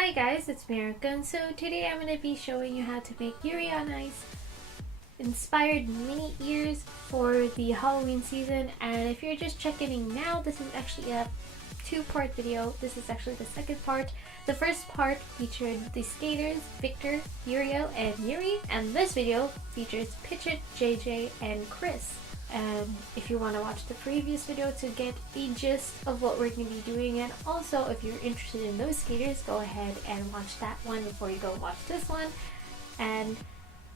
Hi guys, it's Miracle. So today I'm going to be showing you how to make Yuri on Ice inspired Minnie Ears for the Halloween season. And if you're just checking in now, this is actually a two-part video. This is actually the second part. The first part featured the skaters Victor, Yurio, and Yuri, and this video features Phichit, JJ, and Chris. And if you want to watch the previous video to get the gist of what we're going to be doing, and also if you're interested in those skaters, go ahead and watch that one before you go watch this one. And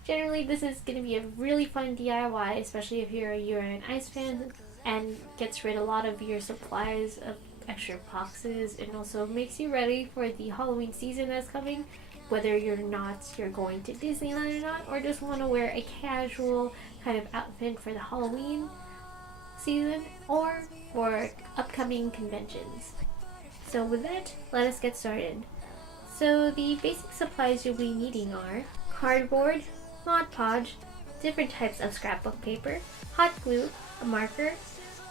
generally this is going to be a really fun DIY, especially if you're a Yuri on Ice fan, and gets rid of a lot of your supplies of extra boxes, and also makes you ready for the Halloween season that's coming, whether you're going to Disneyland or not, or just want to wear a casual kind of outfit for the Halloween season or for upcoming conventions. So with that, let us get started. So the basic supplies you'll be needing are cardboard, Mod Podge, different types of scrapbook paper, hot glue, a marker,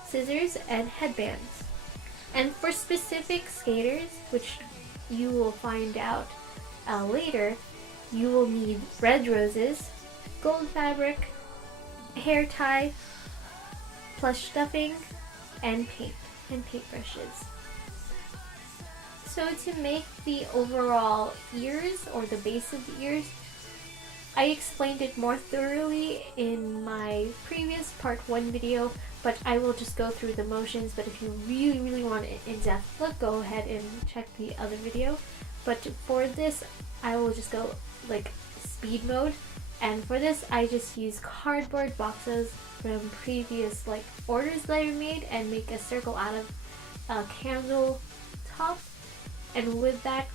scissors, and headbands. And for specific skaters, which you will find out later, you will need red roses, gold fabric, hair tie, plush stuffing, and paintbrushes. So to make the overall ears, or the base of the ears, I explained it more thoroughly in my previous part 1 video, but I will just go through the motions. But if you really want an in-depth look, go ahead and check the other video. But for this, I will just go like speed mode. And for this, I just use cardboard boxes from previous orders that I made and make a circle out of a candle top. And with that,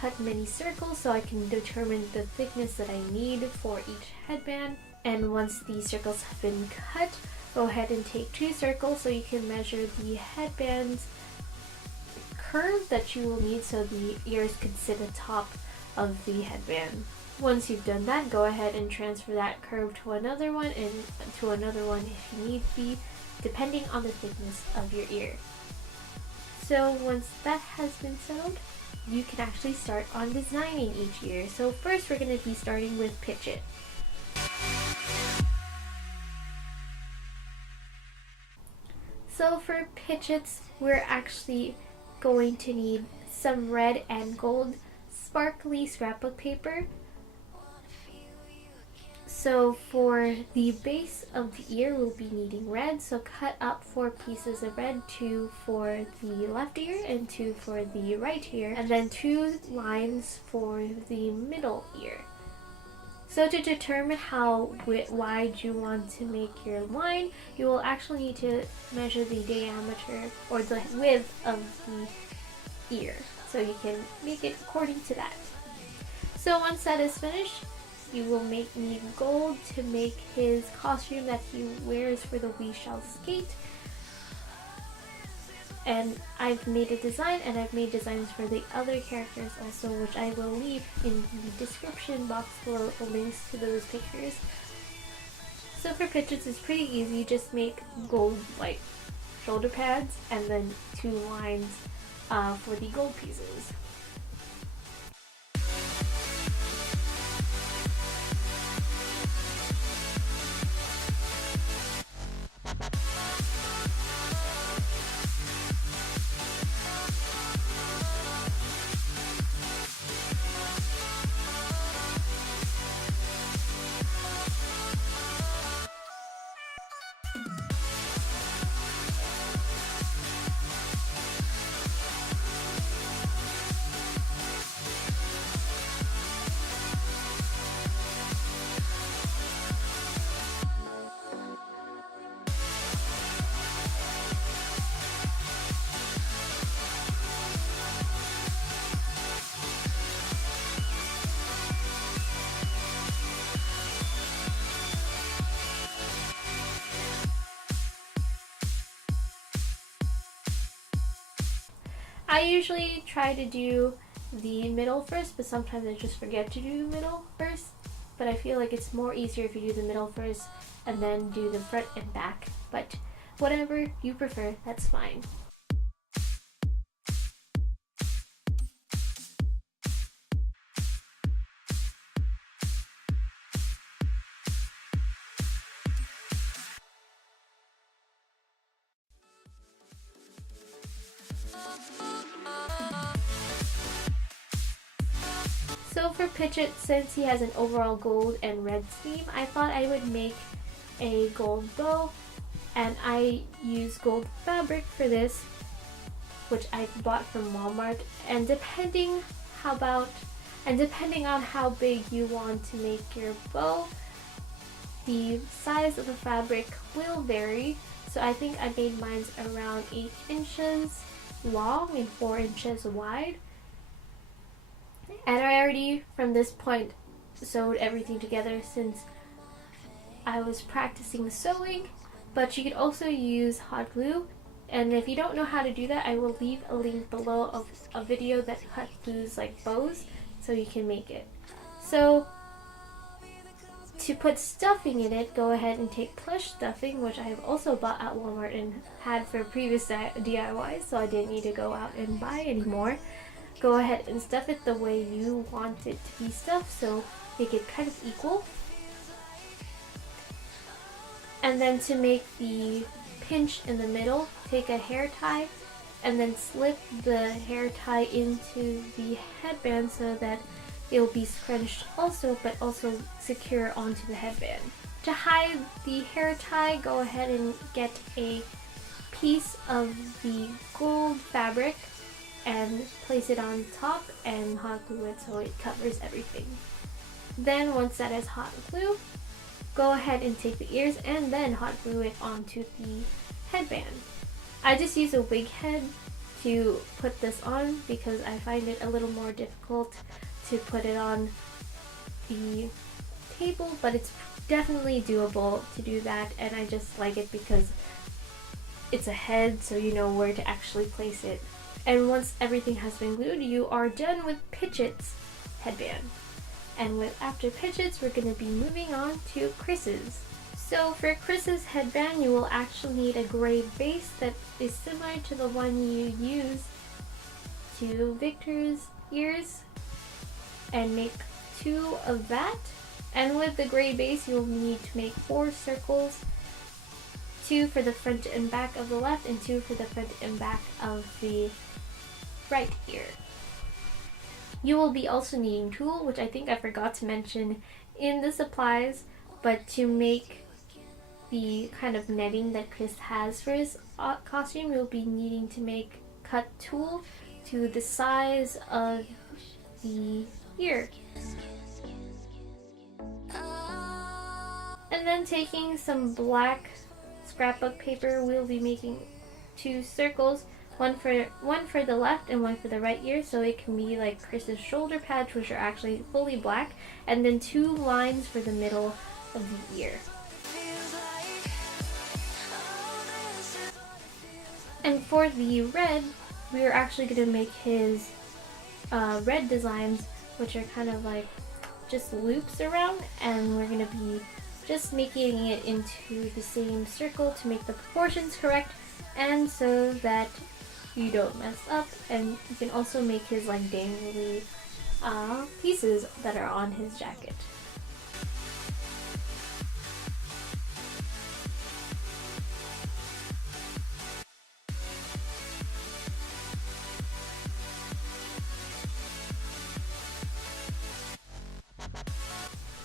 cut many circles so I can determine the thickness that I need for each headband. And once the circles have been cut, go ahead and take 2 circles so you can measure the headband's curve that you will need so the ears can sit atop of the headband. Once you've done that, go ahead and transfer that curve to another one, and to another one if you need be, depending on the thickness of your ear. So once that has been settled, you can actually start on designing each ear. So first we're going to be starting with Phichit. So for Phichits, we're actually going to need some red and gold sparkly scrapbook paper. So for the base of the ear, we'll be needing red, so cut up 4 pieces of red, 2 for the left ear and 2 for the right ear, and then 2 lines for the middle ear. So to determine how wide you want to make your line, you will actually need to measure the diameter or the width of the ear, so you can make it according to that. So once that is finished, you will need gold to make his costume that he wears for the We Shall Skate. And I've made a design, and I've made designs for the other characters also, which I will leave in the description box below, links to those pictures. So for Phichits, it's pretty easy. Just make gold shoulder pads and then 2 lines for the gold pieces. I usually try to do the middle first, but sometimes I just forget to do middle first. But I feel like it's more easier if you do the middle first and then do the front and back. But whatever you prefer, that's fine. So for Phichit, since he has an overall gold and red theme, I thought I would make a gold bow, and I use gold fabric for this, which I bought from Walmart. And depending on how big you want to make your bow, the size of the fabric will vary. So I think I made mine around 8 inches long and 4 inches wide. And I already, from this point, sewed everything together since I was practicing sewing. But you could also use hot glue. And if you don't know how to do that, I will leave a link below of a video that hot glues like bows, so you can make it. So to put stuffing in it, go ahead and take plush stuffing, which I have also bought at Walmart and had for previous DIYs, so I didn't need to go out and buy anymore. Go ahead and stuff it the way you want it to be stuffed, so make it kind of equal. And then to make the pinch in the middle, take a hair tie and then slip the hair tie into the headband so that it will be scrunched also, but also secure onto the headband. To hide the hair tie, go ahead and get a piece of the gold fabric and place it on top and hot glue it so it covers everything. Then once that is hot glue, go ahead and take the ears and then hot glue it onto the headband. I just use a wig head to put this on because I find it a little more difficult to put it on the table, but it's definitely doable to do that, and I just like it because it's a head, so you know where to actually place it. And once everything has been glued, you are done with Phichit's headband. And after Phichit's, we're going to be moving on to Chris's. So for Chris's headband, you will actually need a gray base that is similar to the one you use to Victor's ears, and make 2 of that. And with the gray base, you'll need to make 4 circles, 2 for the front and back of the left and 2 for the front and back of the right ear. You will be also needing tulle, which I think I forgot to mention in the supplies, but to make the kind of netting that Chris has for his costume, you'll be needing to cut tulle to the size of the ear. And then taking some black scrapbook paper, we'll be making 2 circles, one for the left and one for the right ear, so it can be like Chris's shoulder pads, which are actually fully black, and then 2 lines for the middle of the ear. And for the red, we are actually going to make his red designs, which are kind of like just loops around, and we're going to be just making it into the same circle to make the proportions correct, and so that you don't mess up. And you can also make his like dangly pieces that are on his jacket.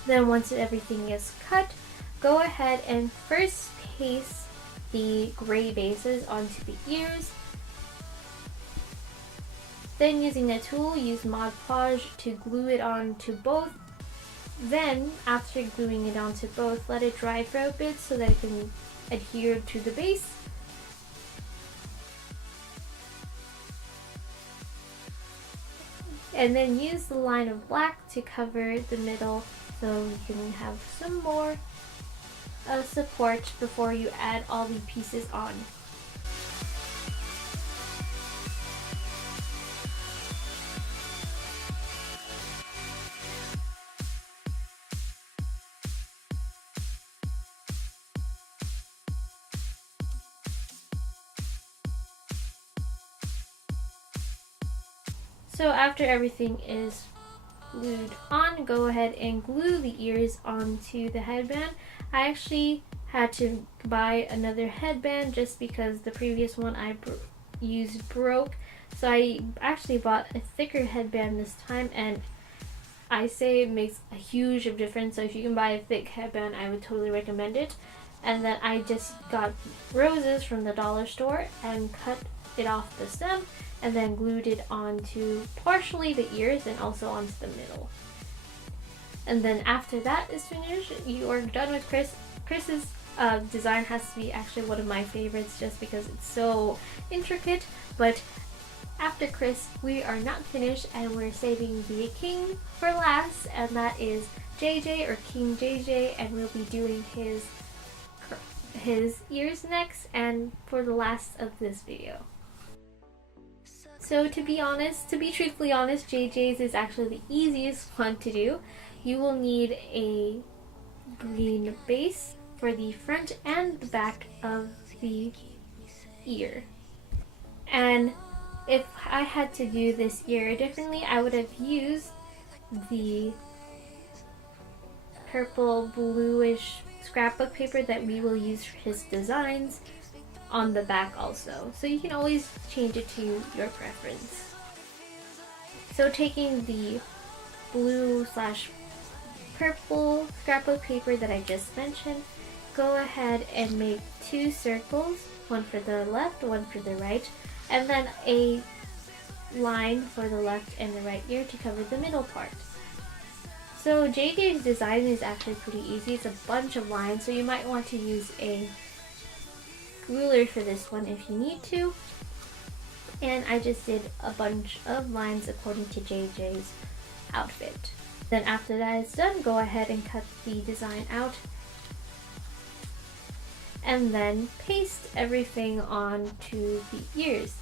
Then once everything is cut, go ahead and first paste the gray bases onto the ears. Then using a tool, use Mod Podge to glue it onto both. Then, after gluing it onto both, let it dry for a bit so that it can adhere to the base. And then use the line of black to cover the middle so you can have some more support before you add all the pieces on. So after everything is glued on, go ahead and glue the ears onto the headband. I actually had to buy another headband just because the previous one I used broke. So I actually bought a thicker headband this time, and I say it makes a huge difference. So if you can buy a thick headband, I would totally recommend it. And then I just got roses from the dollar store and cut it off the stem and then glued it onto partially the ears and also onto the middle. And then after that is finished, you are done with Chris. Chris's design has to be actually one of my favorites just because it's so intricate. But after Chris, we are not finished and we're saving the king for last, and that is JJ, or King JJ, and we'll be doing his ears next and for the last of this video. So to be truthfully honest, JJ's is actually the easiest one to do. You will need a green base for the front and the back of the ear. And if I had to do this ear differently, I would have used the purple bluish scrapbook paper that we will use for his designs on the back also. So you can always change it to your preference. So taking the blue/purple scrapbook paper that I just mentioned, go ahead and make 2 circles, one for the left, one for the right, and then a line for the left and the right ear to cover the middle part. So JJ's design is actually pretty easy. It's a bunch of lines, so you might want to use a ruler for this one if you need to. And I just did a bunch of lines according to JJ's outfit. Then after that is done, go ahead and cut the design out. And then paste everything onto the ears.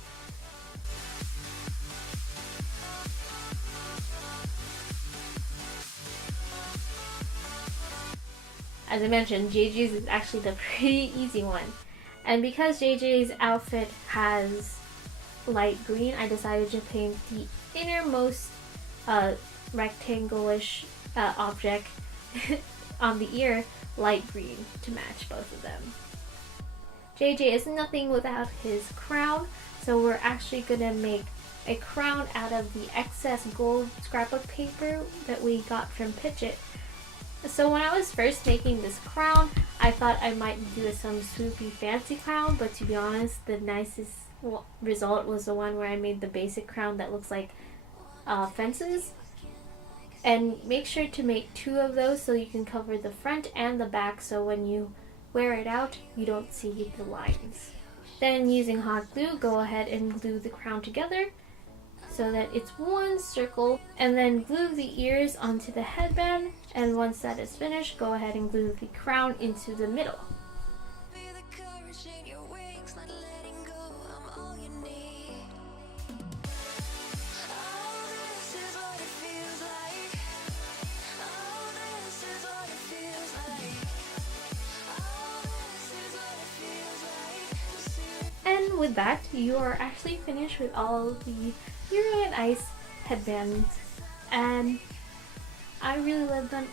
As I mentioned, JJ's is actually the pretty easy one. And because JJ's outfit has light green, I decided to paint the innermost rectangle-ish object on the ear light green to match both of them. JJ is nothing without his crown, so we're actually gonna make a crown out of the excess gold scrapbook paper that we got from Phichit. So when I was first making this crown, I thought I might do some swoopy fancy crown, but to be honest, the nicest result was the one where I made the basic crown that looks like fences. And make sure to make 2 of those so you can cover the front and the back, so when you wear it out, you don't see the lines. Then using hot glue, go ahead and glue the crown together so that it's one circle, and then glue the ears onto the headband, and once that is finished, go ahead and glue the crown into the middle. And with that, you are actually finished with all the Yuri and Ice headbands, and I really love them.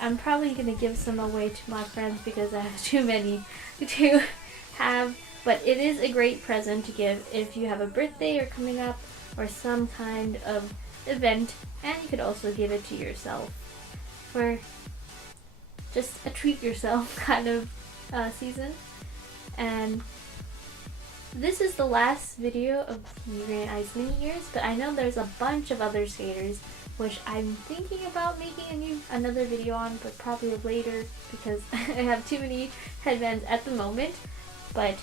I'm probably gonna give some away to my friends because I have too many to have, but it is a great present to give if you have a birthday or coming up or some kind of event, and you could also give it to yourself for just a treat yourself kind of season. And this is the last video of Yuri and Ice Minnie Ears, but I know there's a bunch of other skaters which I'm thinking about making another video on, but probably later because I have too many headbands at the moment. But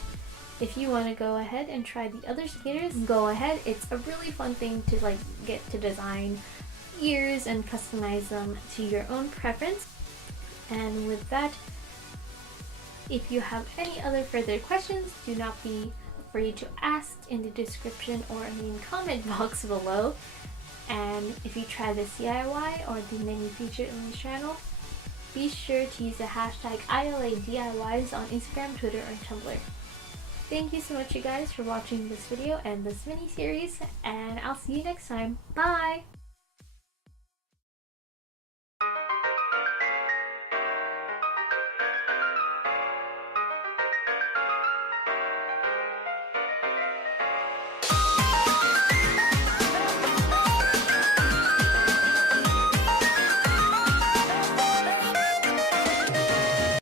if you want to go ahead and try the other skaters, go ahead. It's a really fun thing to get to design ears and customize them to your own preference. And with that, if you have any other further questions, do not be afraid to ask in the description or in the comment box below. And if you try the DIY or the mini feature on the channel, be sure to use the hashtag ILADIYs on Instagram, Twitter, or Tumblr. Thank you so much, you guys, for watching this video and this mini series, and I'll see you next time. Bye!